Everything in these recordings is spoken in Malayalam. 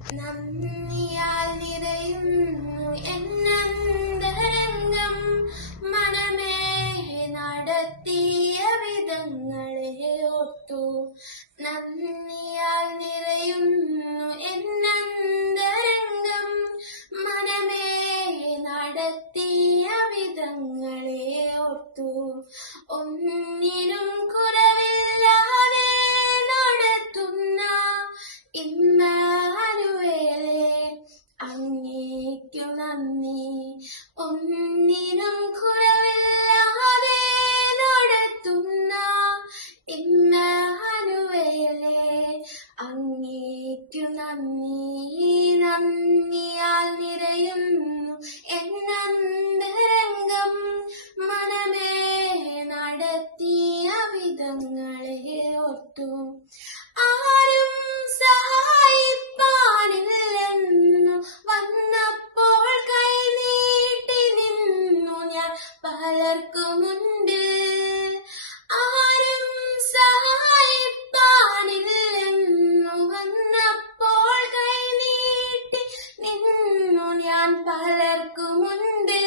നന്ദിയാൽ നിറയുന്നു എന്നന്തരംഗം മനമേ നടത്തിയ വിധങ്ങളെ ഓർത്തു. നന്ദിയാൽ നിറയുന്നു എന്നന്തരംഗം മനമേ നടത്തിയ വിധങ്ങളെ ഓർത്തു. ഒന്നിനും കുറവില്ലാതെ നടത്തുന്ന ഇമ്മാനുവേലേ അങ്ങേക്കു നന്ദി. ഒന്നിനും കുറവില്ലാതെ നടത്തുന്ന ഇമ്മാനുവേലേ അങ്ങേക്കു നന്ദി. നന്ദിയാൽ നിറയുന്നു എന്നന്തരംഗം മനമേ നടത്തിയ വിധങ്ങളെ ഓർത്തു. ആരും സഹായിപ്പാനില്ലെന്നു വന്നപ്പോൾ കൈനീട്ടി നിന്നു ഞാൻ പലർക്കുമുണ്ട്. ആരും സഹായിപ്പാനില്ലെന്നു വന്നപ്പോൾ കൈനീട്ടി നിന്നു ഞാൻ പലർക്കുമുണ്ട്.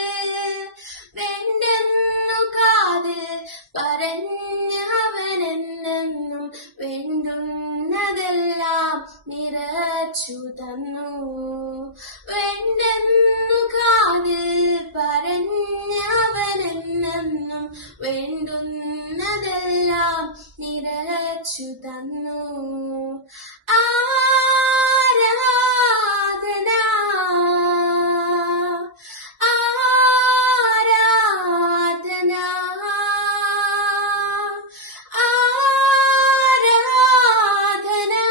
വേണ്ടെന്നു കാതിൽ പറഞ്ഞവനെന്നെന്നും വേണ്ടുന്നതെല്ലാം നിറച്ചു തന്നു. വേണ്ടെന്നു കാതിൽ പറഞ്ഞവനെന്നെന്നും വേണ്ടുന്നതെല്ലാം നിറച്ചു തന്നു. ആരാധന ആരാധന ആരാധന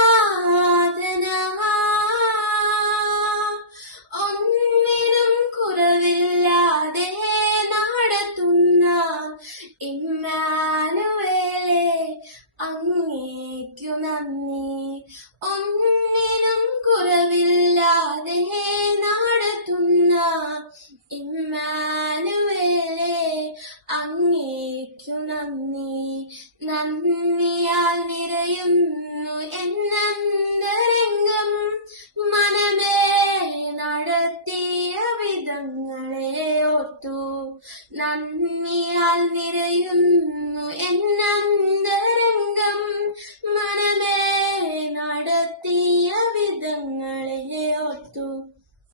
ആരാധന. ഒന്നിനും കുറവില്ലാതെ നടത്തുന്ന ഇമ്മാനുവേലേ അങ്ങേക്കു നന്ദി. ഒന്നിനും കുറവില്ലാതെ നടത്തുന്ന ഇമ്മാനുവേലേ അങ്ങേക്കു നന്ദി. നന്ദിയാൽ നിറയുന്നു എന്നന്തരംഗം മനമേ നടത്തിയ വിധങ്ങളെ ഓർത്തു. നന്ദിയാൽ നിറയുന്നു എന്നന്തരംഗം